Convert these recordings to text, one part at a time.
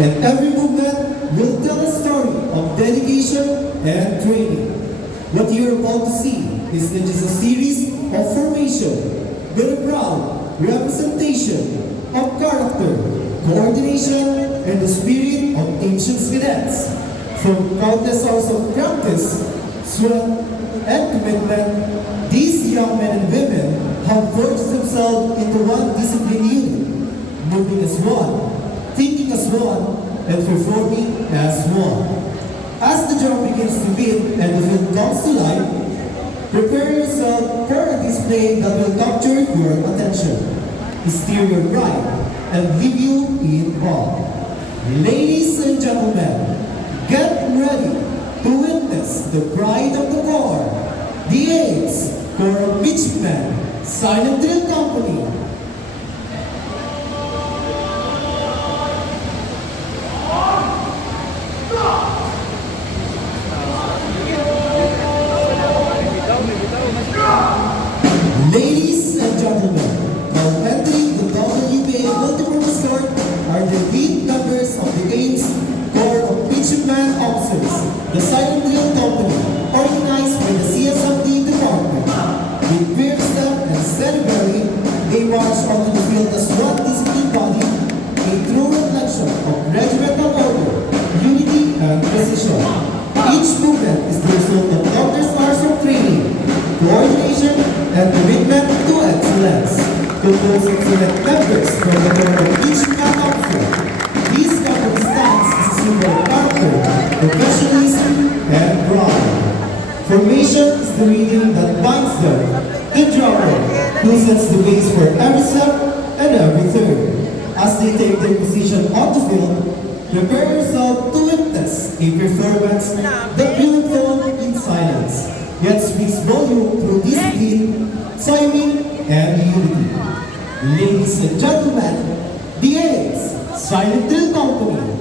and every movement will tell a story of dedication and training. What you're about to see is not just a series of formation, but a proud representation of character, coordination, and the spirit of ancient cadets. From countless hours of practice, sweat, and commitment, these young men and women have forged themselves into one disciplined unit, moving as one, thinking as one, and performing as one. As the drum begins to beat and the film comes to life, prepare yourself for a display that will capture your attention, steer your pride, and leave you in awe. Ladies and gentlemen, get ready to witness the pride of the Corps, the 8th Corps of Midshipmen Silent Drill Company. Ladies and gentlemen, now entering the WBA Multipurpose Court are the lead members of the 8th Corps of Midshipmen Officers, the Silent Drill Company, organized by the CSMD Department. With clear step and steady bearing, they march onto the field as one disciplined body, a true reflection of regimental order, unity, and precision. Each movement is the result of countless hours of training, coordination, and commitment to excellence. Composed of select members from the Corps of Midshipmen Officer, these company stands as a symbol of character, professionalism, and pride. Formation is the medium that binds them. The drummer, who sets the pace for every step and every turn. As they take their position on the field, prepare yourself to witness a performance that will unfold in silence, yet speaks volume through discipline, timing, and unity. Ladies and gentlemen, the 8th Silent Drill Company.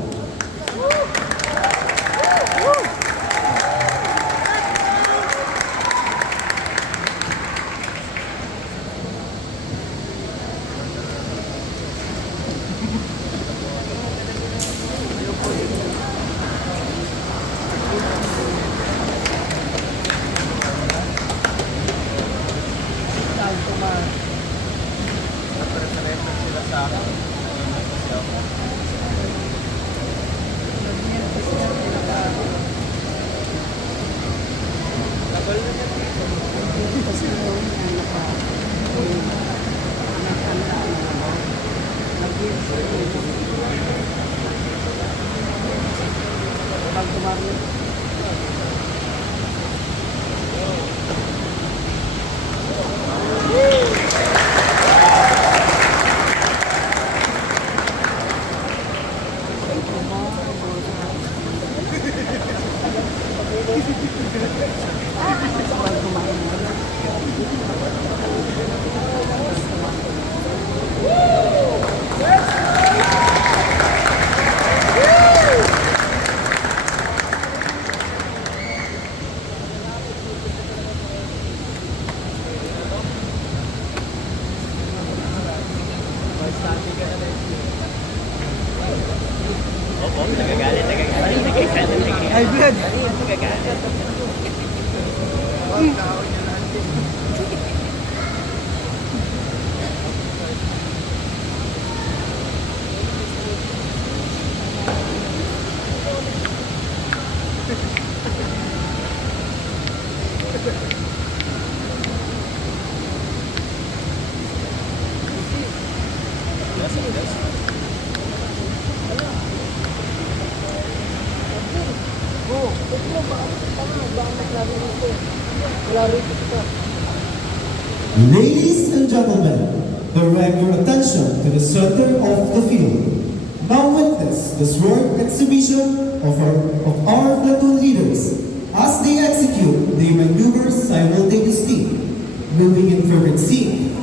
Ay, good. Ladies and gentlemen, direct your attention to the center of the field. Now witness the sword exhibition of our platoon leaders as they execute the maneuvers simultaneously, moving in perfect sync.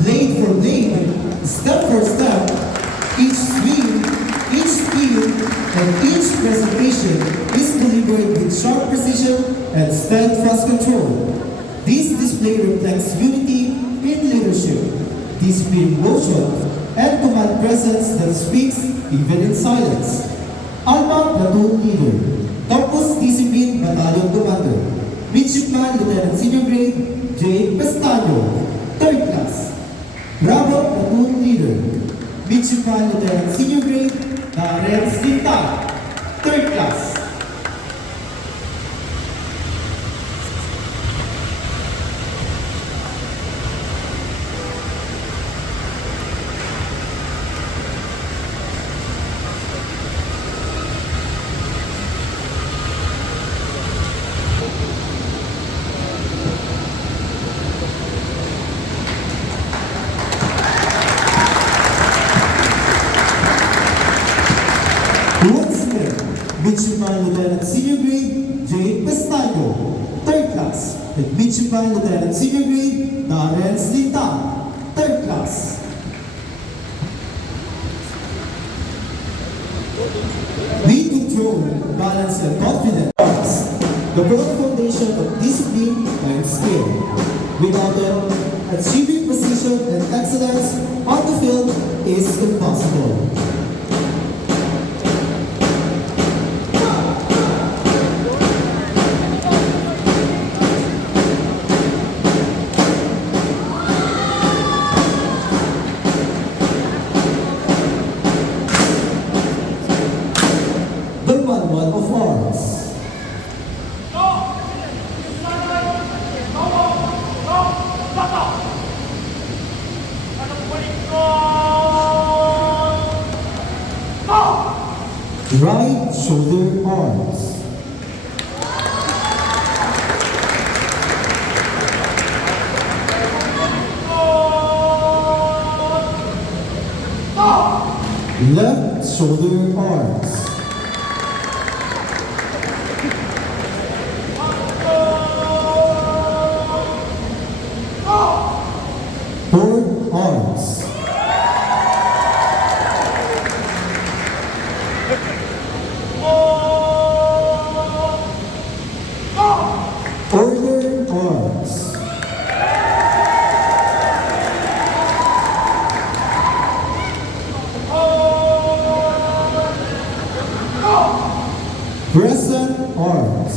Blade for blade, step for step, each swing, each speed, and each presentation is delivered with sharp precision and steadfast control. This display reflects unity in leadership, discipline in motion, and command presence that speaks even in silence. Alpha Platoon Leader, Corpus Discipline Battalion Commander, Midshipman Lieutenant Senior Grade J. Pestaño, 3rd Class. Bravo Platoon Leader, Midshipman Lieutenant Senior Grade Darren Slinta, 3rd Class. Midshipman Lieutenant Senior Grade J. Pestaño, 3rd Class, and Midshipman Lieutenant Senior Grade Darren Slinta, 3rd Class. Be control, balance, and confidence. The broad foundation of discipline and skill. Without them, achieving precision and excellence on the field is impossible. The Manual of Arms. Right shoulder arms. Left shoulder arms. Forward arms. Order arms. Crescent arms.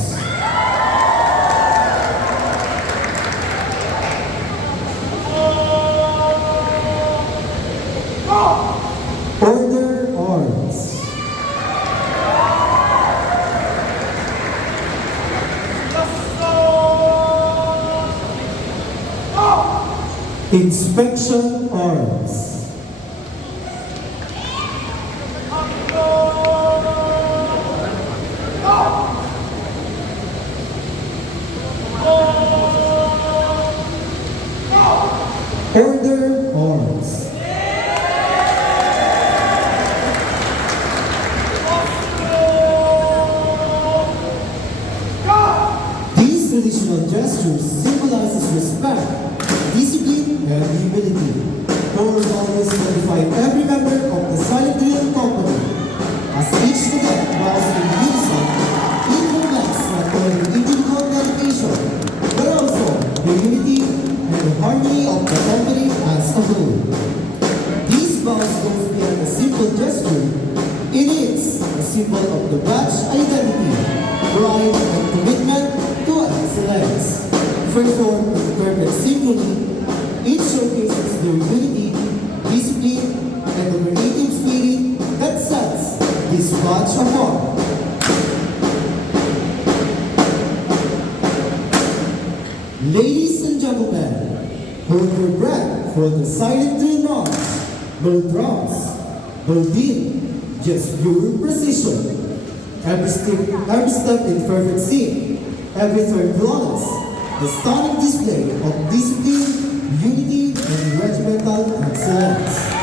Order arms. Inspection arms. Order arms. These traditional gestures symbolizes respect, discipline, and humility. Core values identify every member of the Silent Drill Company. As each cadet bows in unison, it reflects not only individual dedication, but also the unity and the harmony of the company as a whole. These bows goes beyond a simple gesture. It is a symbol of the batch identity, pride, and commitment to excellence. Performed in perfect synchrony, it showcases their unity, discipline, and the creative spirit that sets this batch apart. Ladies and gentlemen, hold your breath for the silent drill march. No drums, no beat, just pure precision. Every step in perfect sync, every turn flawless. The stunning display of discipline, unity, and regimental excellence.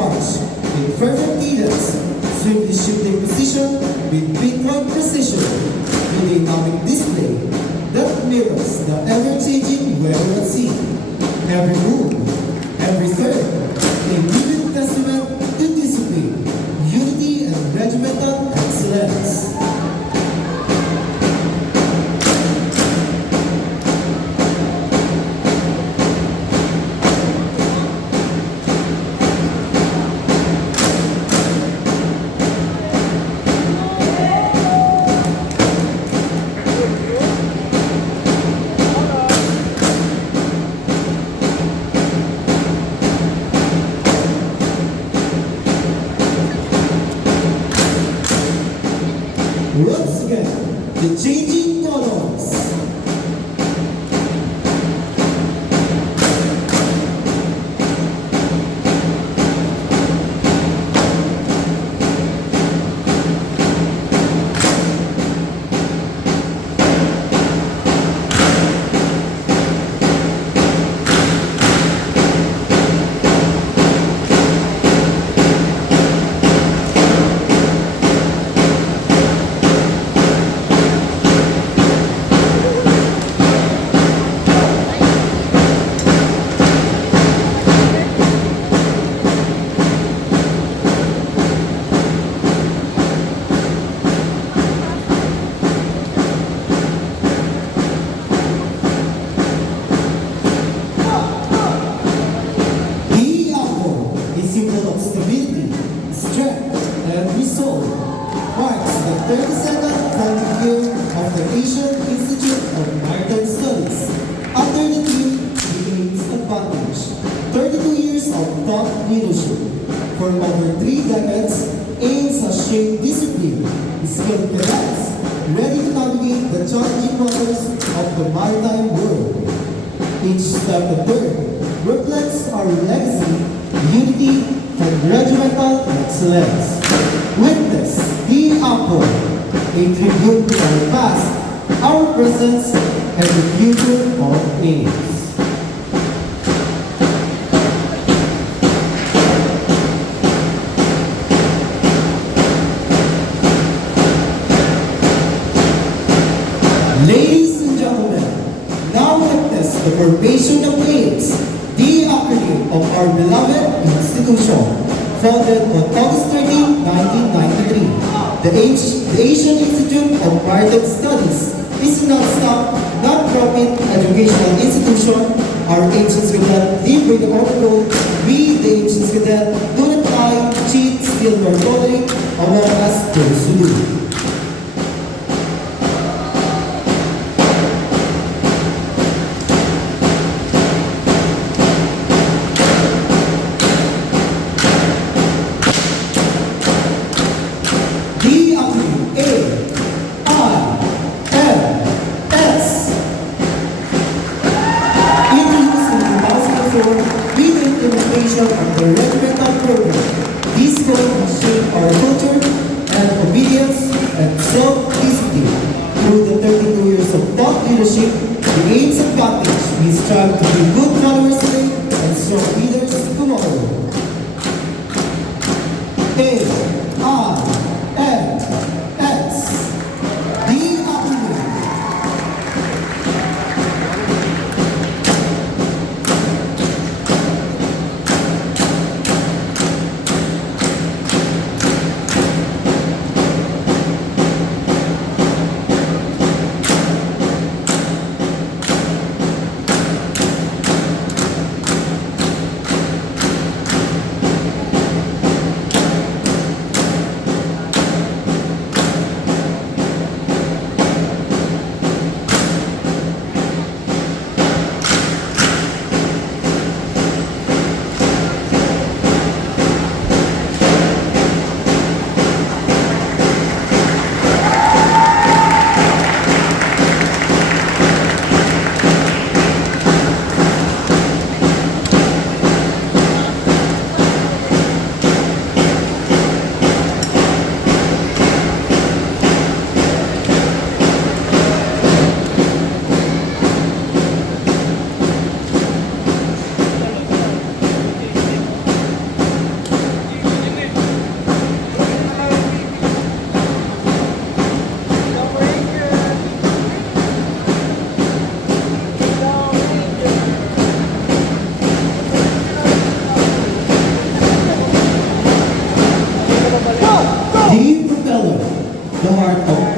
march with perfect cadence, swiftly shifting position with pinpoint precision, with a dynamic display that mirrors the ever-changing weather at sea. Every move, every third, a vivid testament to discipline, unity, and regimental excellence. Once again, the changing colors. The apple, a symbol of stability, strength, and resolve, marks the 32nd founding year of the Asian Institute of Maritime Studies. After the theme, the aims advantage, 32 years of thought leadership. For over 3 decades, AIMS has shaped discipline, skilled cadets, ready to navigate the challenging waters of the maritime world. Each step and turn reflects our legacy, unity, and regimental excellence. Witness the apple, a tribute to our past, our presence, and the future of AIMS. Ladies and gentlemen, now witness the formation of AIMS, the acronym of our beloved institution. Founded on August 13, 1993, the Asian Institute of Maritime Studies is a non-stop, non-profit educational institution. Our ancients cadet live by the honor code. We, the ancients cadet, do not lie, cheat, steal, nor tolerate among us those who do. With the implementation of the regimental program, this code has shaped our culture and obedience and self-discipline. Through the 32 years of thought leadership, the aims advantage, we strive to be good followers today and strong leaders tomorrow.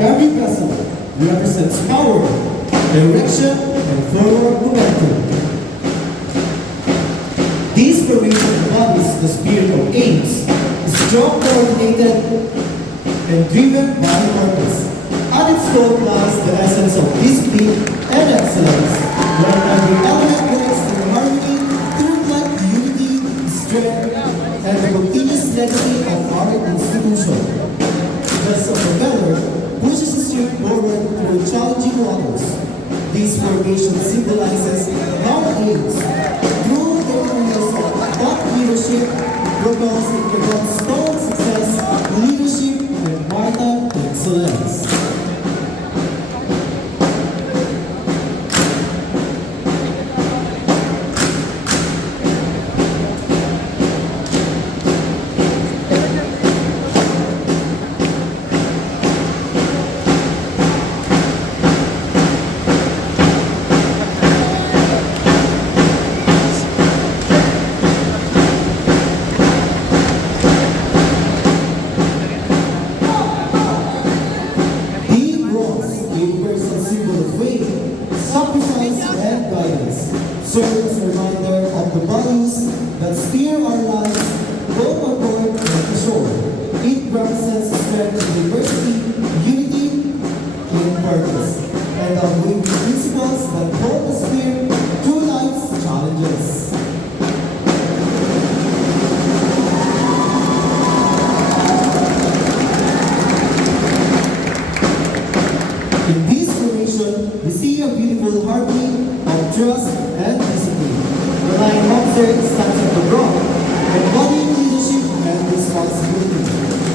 every vessel represents power, direction, and forward momentum. This formation embodies the spirit of Ames, strong, coordinated, and driven by purpose. At its core lies the essence of discipline and excellence, where every element works in harmony to reflect the unity, strength, and the continuous legacy of our institution. The propeller pushes the ship forward through challenging waters. This formation symbolizes our aims through 30 years of top leadership, propels into strong success, leadership, and maritime excellence. The bronze, a universal symbol of faith, sacrifice, and guidance, serves as a reminder of the values that steer our lives both on board and the shore. It represents strength in diversity, unity in purpose, and the unwavering principles that hold us clear through life's challenges. In this formation, we see a beautiful harmony of trust and discipline. The line officer stands at the front, embodying leadership and responsibility.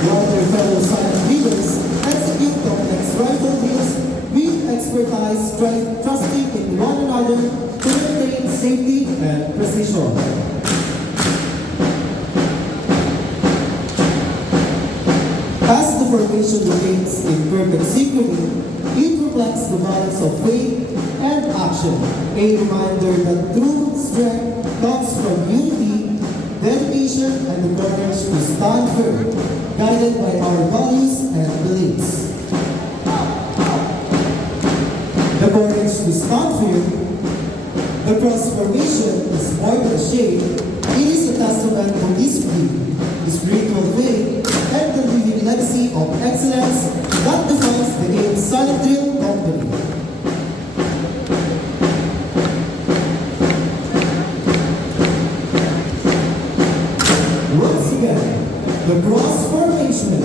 While their fellow silent leaders execute complex rifle drills with expertise, trusting in one another to maintain safety and precision. As the formation remains in perfect synchrony, it reflects the balance of faith and action, a reminder that true strength comes from unity, dedication, and the courage to stand firm, guided by our values and beliefs. The courage to stand firm, the cross formation is more than a shape, it is a testament to discipline, spiritual faith, and the living legacy of excellence that defines the Ames Silent Drill Company. Once again, the cross formation.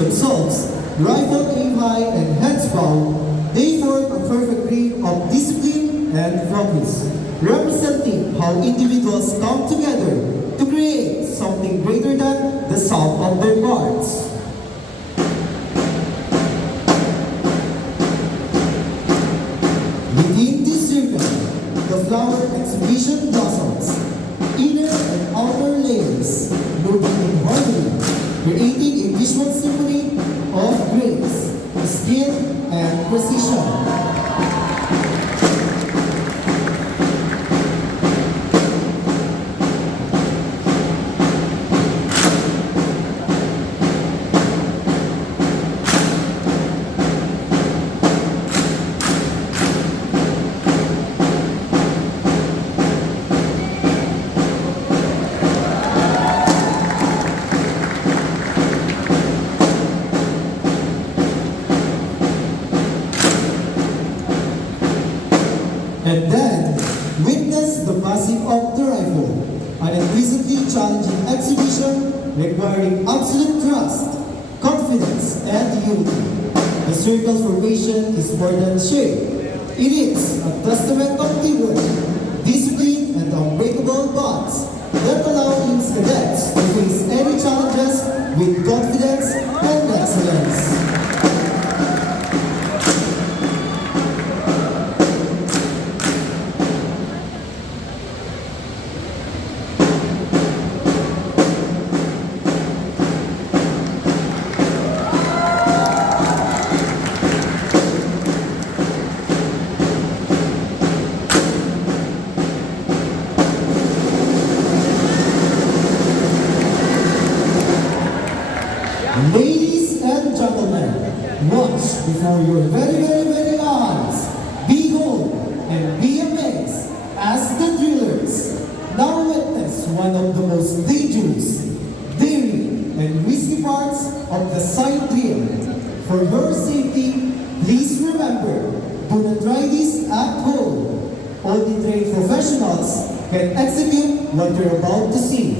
themselves, rifle aim high and heads bow, they form a perfect grid of discipline and focus, representing how individuals come together to create something greater than the sum of their parts. Within this circle, the flower exhibition blossoms, inner and outer layers moving in harmony, creating a visual symphony of grace, skill, and precision. And then, witness the passing of the rifle, an increasingly challenging exhibition requiring absolute trust, confidence, and unity. The circle formation is more than a shape. It is a testament of teamwork, discipline, and unbreakable bonds that allow these cadets to face any challenges with confidence and excellence. Ladies and gentlemen, watch before your very eyes. Behold and be amazed as the drillers now witness one of the most dangerous, daring, and risky parts of the side drill. For your safety, please remember, do not try this at home. Only trained professionals can execute what you're about to see.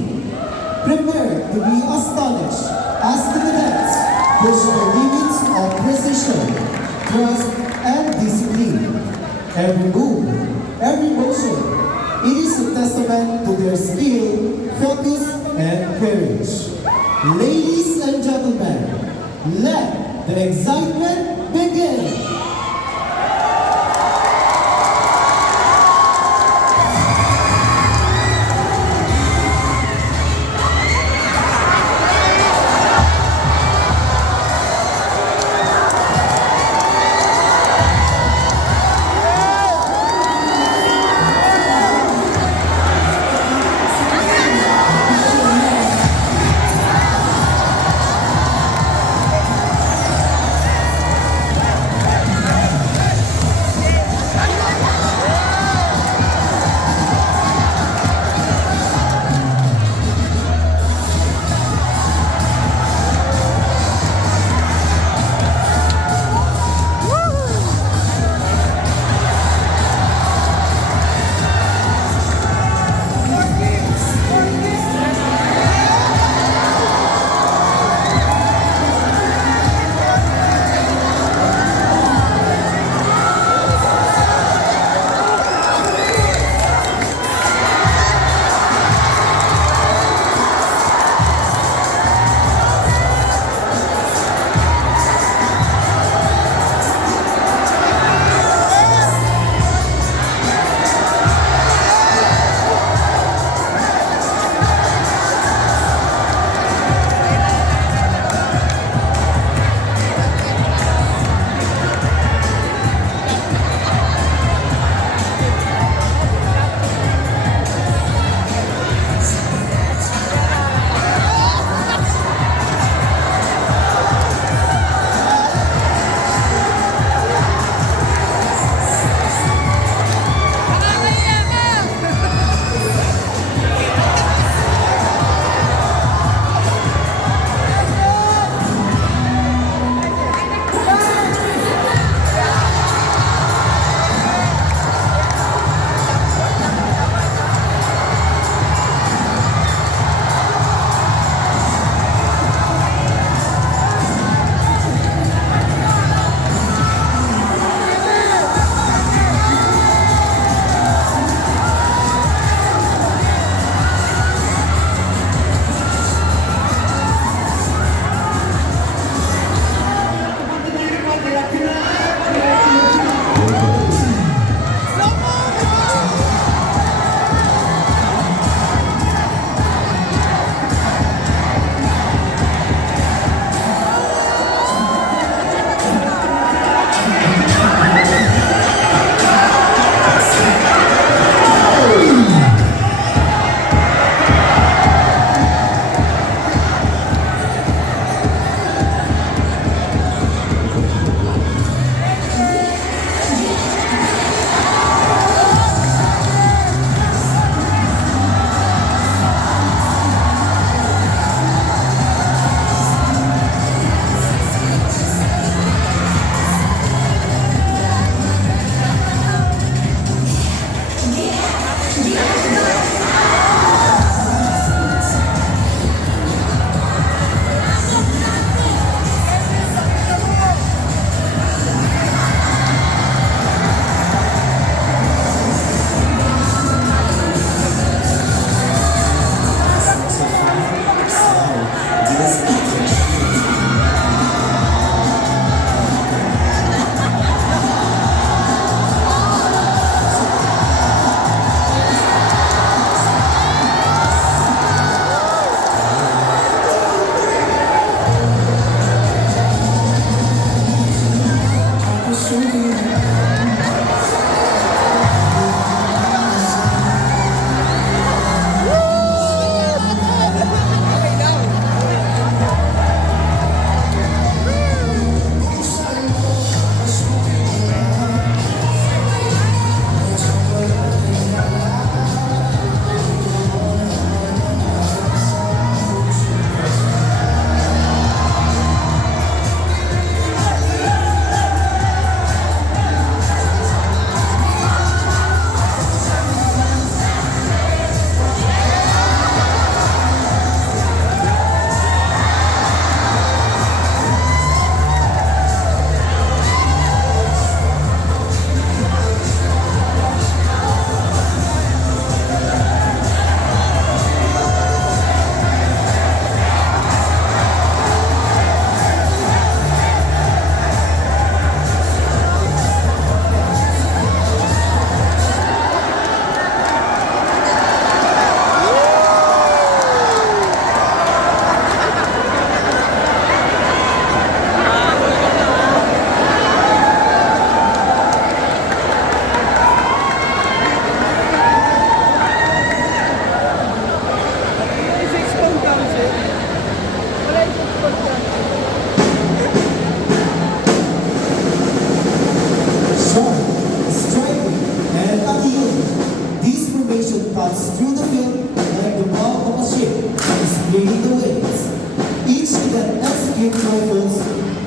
Prepare to be astonished as the cadets push the limits of precision, trust, and discipline. Every move, every motion, it is a testament to their skill, focus, and courage. Ladies and gentlemen, let the excitement begin!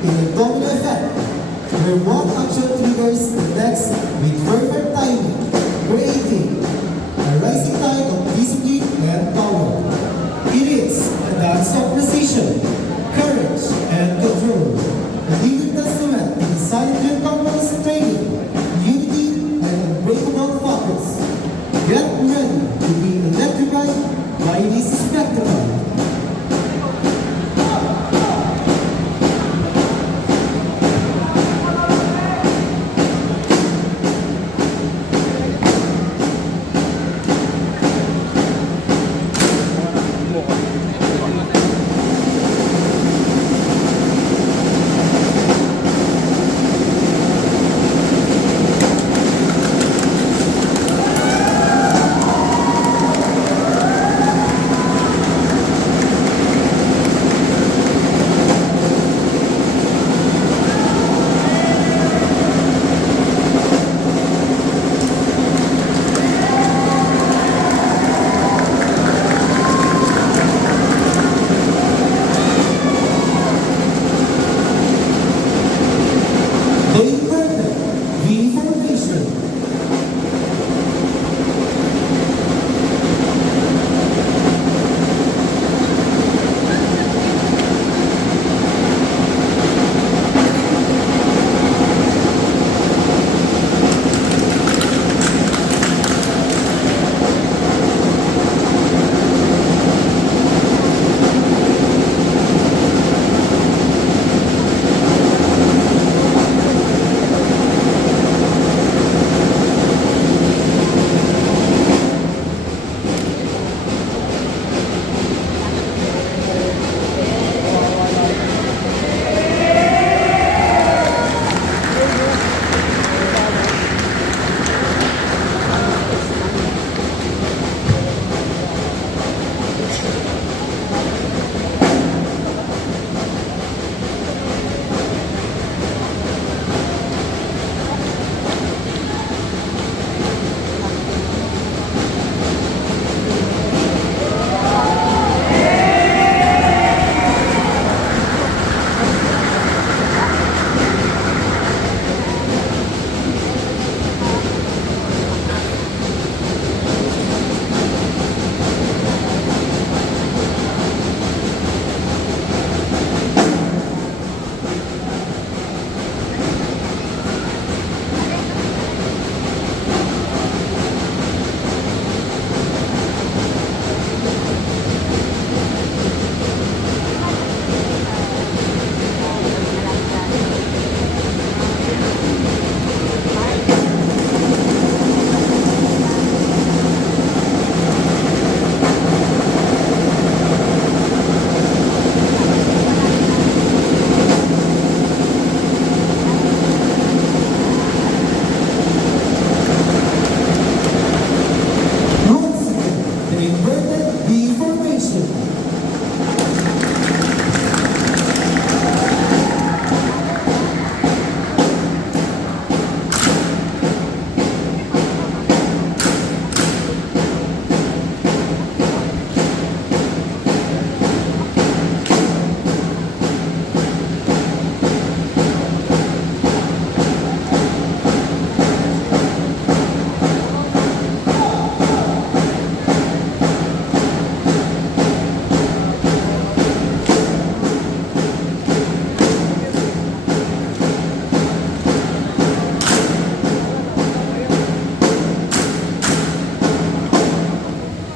in a domino effect, where one action triggers the next with perfect timing, creating a rising tide of discipline and power. It is a dance of precision, courage, and control. A living testament to the silent company's training, unity, and unbreakable focus. Get ready to be electrified by this spectacle.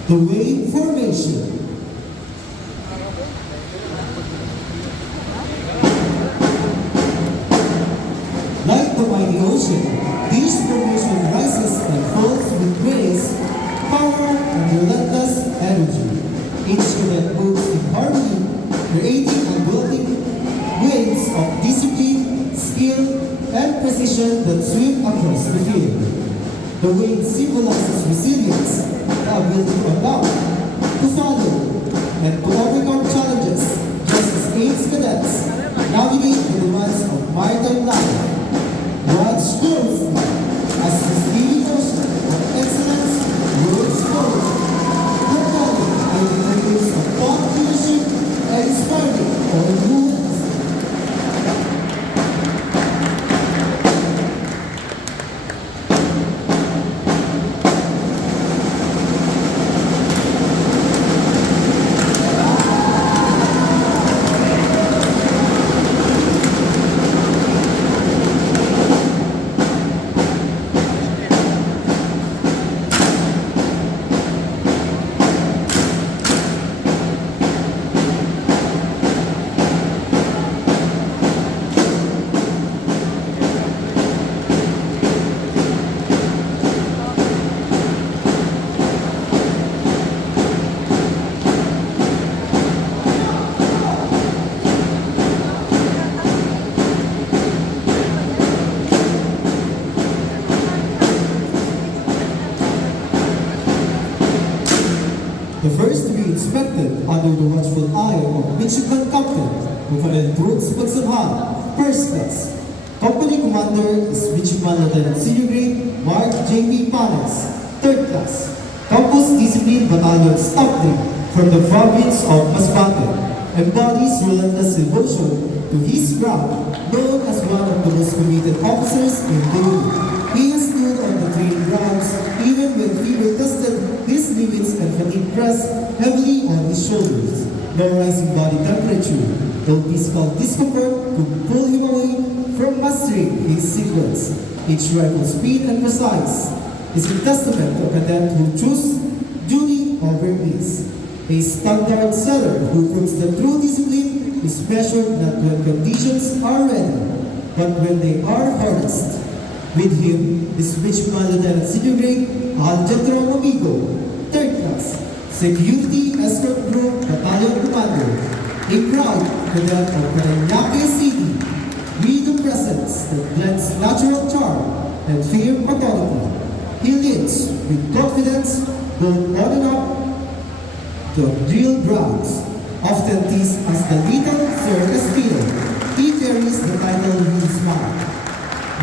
The wave formation. Like the mighty ocean, this formation rises and falls with grace, power, and relentless energy. Each unit moves in harmony, creating and building waves of discipline, skill, and precision that swim across the field. The wave symbolizes resilience, the ability to adapt, to follow, and to overcome challenges, just as AIDS cadets navigate the demands of maritime life. Watch closely as this living ocean of excellence rolls forward, propelling ideas of thought leadership and inspiring all movements. under the watchful eye of midshipman captain Lieutenant Brooks Pagsabhan, First Class. Company Commander is Midshipman Lieutenant Senior Grade Mark J.P. Panes, Third Class. Campus Discipline Battalion Staff 3 from the province of Masbate embodies relentless devotion to his craft, known as one of the most committed officers in the unit. He has stood on the training grounds even when fever tested his limits and fatigue pressed heavily on his shoulders. No rising body temperature, no physical discomfort could pull him away from mastering his sequence. Each rifle speed and precise is a testament to a cadet who chooses duty over ease. A standard seller who proves that true discipline is measured not when conditions are ready, but when they are hardest. With him is Midshipman Lieutenant Senior Grade Alejandro Amigo, Third Class, Security Escort Group Battalion Commander, a proud cadet of Parañaque City, with a presence that blends natural charm and firm authority. He leads with confidence both on and off the drill grounds, often teased as the little Sir Espino. He carries the title in his mouth.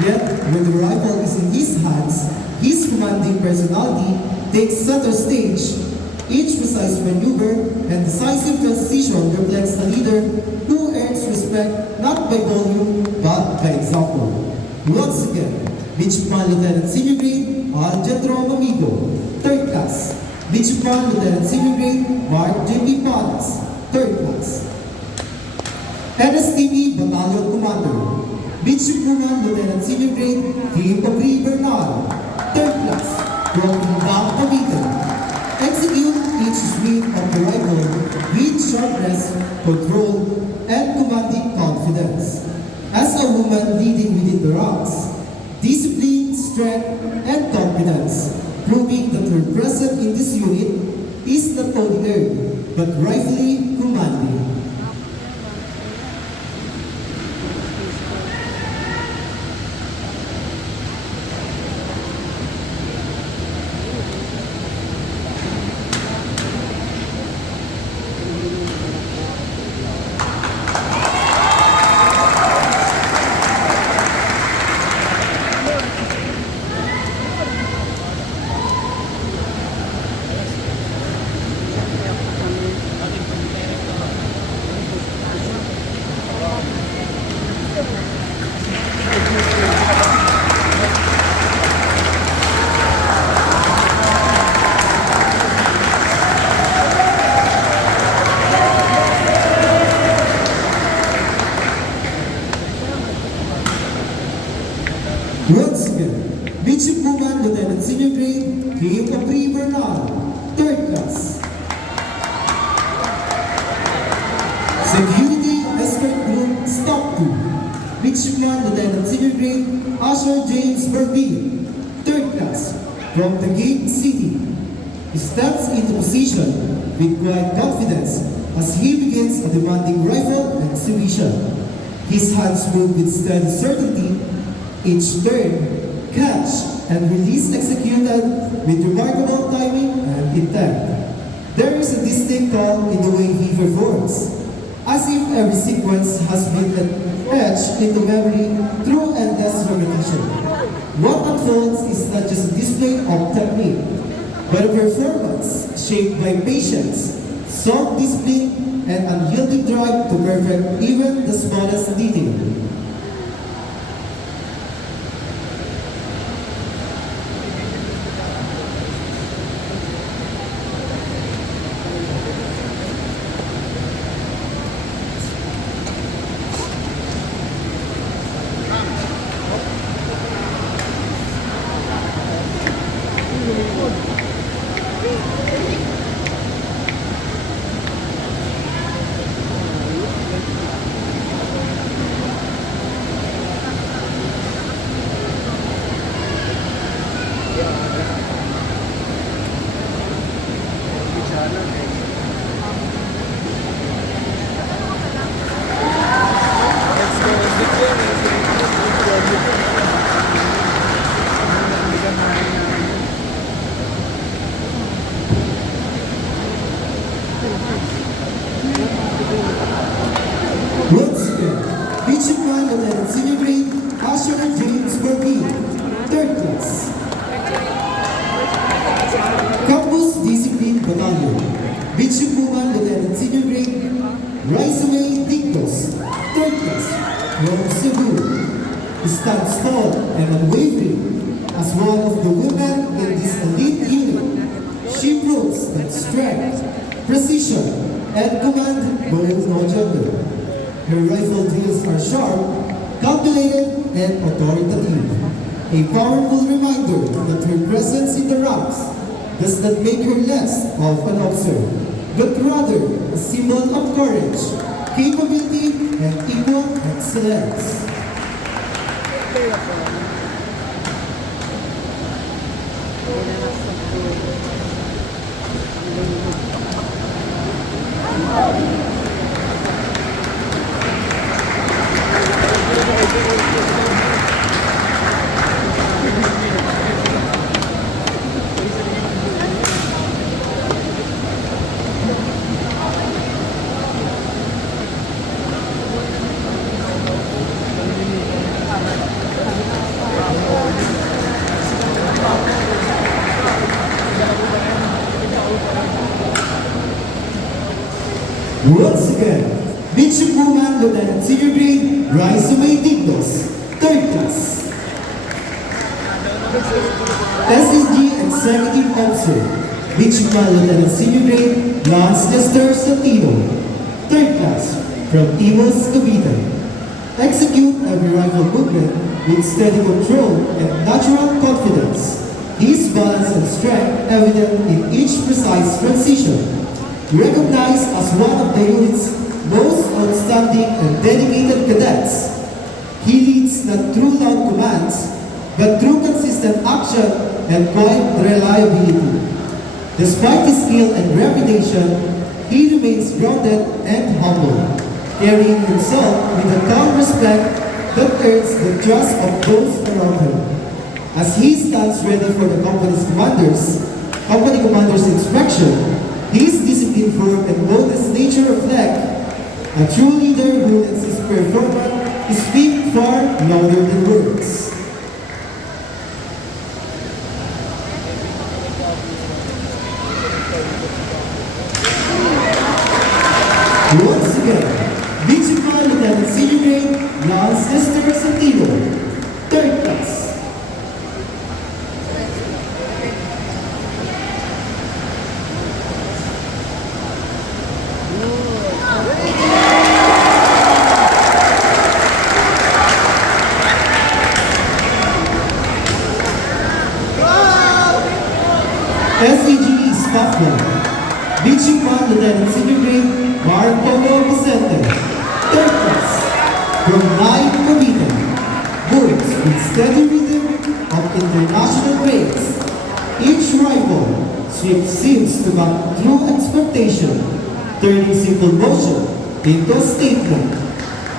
Yet, when the rifle is in his hands, his commanding personality takes center stage. Each precise maneuver and decisive transition reflects a leader who earns respect not by volume but by example. Once again, Midshipman Lieutenant Senior Grade Alejandro Amigo, Third Class. Midshipman Lieutenant Senior Grade Mark J.P. Panes, Third Class. NSTV Battalion Commander, Midshipman Lieutenant Senior Grade Kim Pabri Bernal, Third Class, from Timbang, Cavite. Execute each swing of the rifle with sharpness, control, and commanding confidence. As a woman leading within the ranks, discipline, strength, and confidence, proving that her presence in this unit is not only earned, but rightfully commanding. Once again, Midshipman Lieutenant Senior Grade Kim Pabri Bernal, Third Class. Security Escort Group Stop 2, Midshipman Lieutenant Senior Grade Asher James Burbee, Third Class, from the Gate City. He steps into position with quiet confidence as he begins a demanding rifle exhibition. His hands move with steady certainty. Each turn, catch, and release executed with remarkable timing and intent. There is a distinct calm in the way he performs, as if every sequence has been etched into memory through endless repetition. What unfolds is not just a display of technique, but a performance shaped by patience, self-discipline, and unyielding drive to perfect even the smallest detail. Midshipman Lieutenant Senior Grade Asher James Burkey, 3rd class. Campus Discipline Battalion, Midshipman Lieutenant Senior Grade Raisaway Digos, 3rd class, from Cebu. He stands tall and unwavering as one of the women in this elite unit. She proves that strength, precision, and command know no gender. Her rifle drills are sharp, calculated, and authoritative. A powerful reminder that her presence in the ranks does not make her less of an officer, but rather a symbol of courage, capability, and equal excellence. Once again, Midshipman Lieutenant Senior Grade Raisaway Digos, 3rd class. SSG Executive Officer, Midshipman Lieutenant Senior Grade Lance Lester Santino, 3rd class, from Imos, Cavite. Execute every rifle movement with steady control and natural confidence. His balance and strength evident in each precise transition. Recognized as one of the unit's most outstanding and dedicated cadets, he leads not through loud commands, but through consistent action and quiet reliability. Despite his skill and reputation, he remains grounded and humble, carrying himself with a calm respect that earns the trust of those around him. As he stands ready for the company commander's inspection, his discipline, firm, and modest nature reflect a true leader who lets his performance speak far louder than words. Once again, Midshipman Lieutenant Senior Grade Lance Lester Santino, 3rd class. SEGE Staff Bank, Midshipman Lieutenant Senior Grade Mark Polo Vicente, 3rd class, from Naik, Cavite. Works with steady rhythm of international grades. Each rifle sweep seems to come through expectation, turning simple motion into a statement,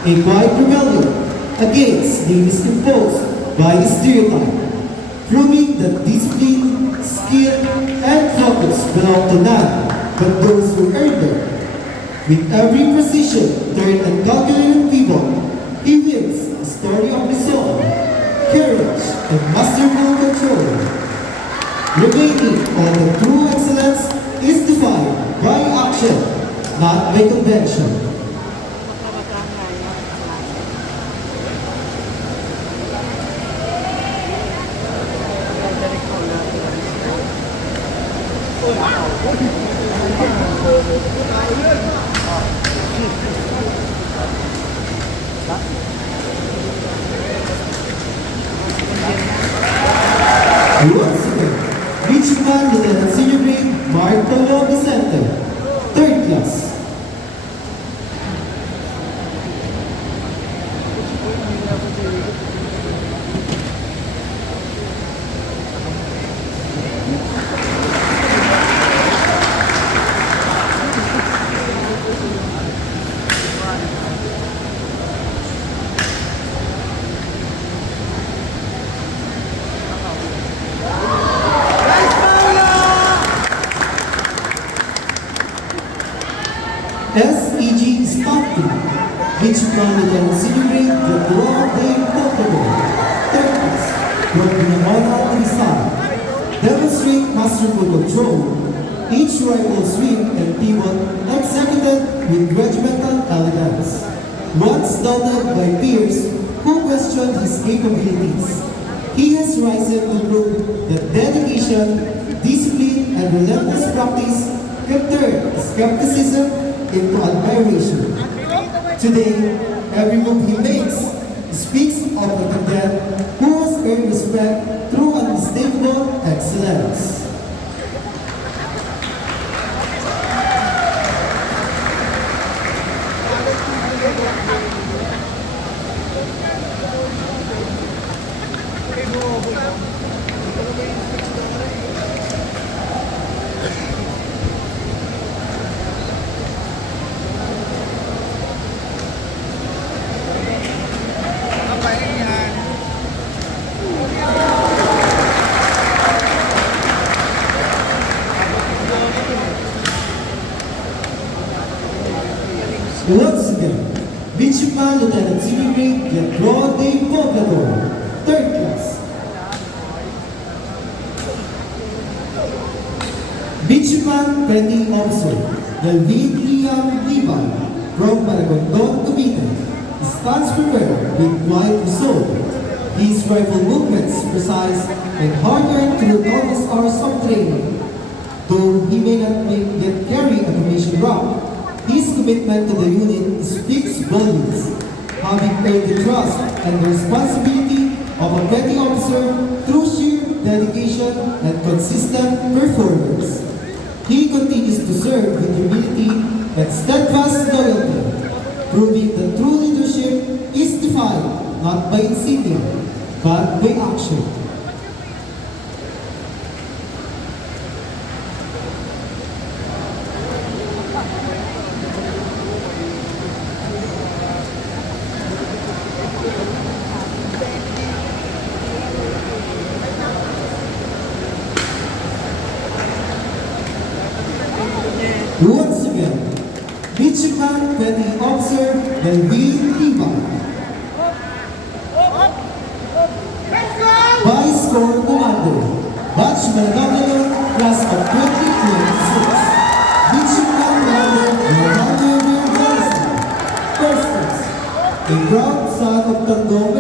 a quiet rebellion against limits imposed by stereotype, proving that discipline, skill, and focus belong to none but those who earn them. With every precision, turn, and calculated pivot, he lives a story of resolve, courage, and masterful control. Remaining all the true excellence is defined by action, not by convention. Once again, Midshipman Lieutenant Senior Grade Mark Polo Vicente, 3rd class. masterful control, each rifle sweep and pivot executed with regimental elegance. Once doubted by peers who questioned his capabilities, he has risen to prove that dedication, discipline, and relentless practice can turn skepticism into admiration. Today, every move he makes speaks of a cadet who has earned respect through unmistakable excellence. Once again, Midshipman Lieutenant Civil Grade Yadro de Poblador, 3rd class. Midshipman Petty Officer David Liam Liban from Maragondon, Cavite, stands prepared with quiet resolve. His rifle movements precise and hard-earned through countless hours of training. Though he may not yet carry a commission rank, his commitment to the unit speaks volumes, having earned the trust and the responsibility of a petty officer through sheer dedication and consistent performance. He continues to serve with humility and steadfast loyalty, proving that true leadership is defined not by insignia, but by action. Once again, Midshipman Petty Officer Melvin Liban. By Score Commander, Batch Malagagalan, Class of 2026. Midshipman Commander Leonardo Villalobos, 1st class. A proud son of Tandong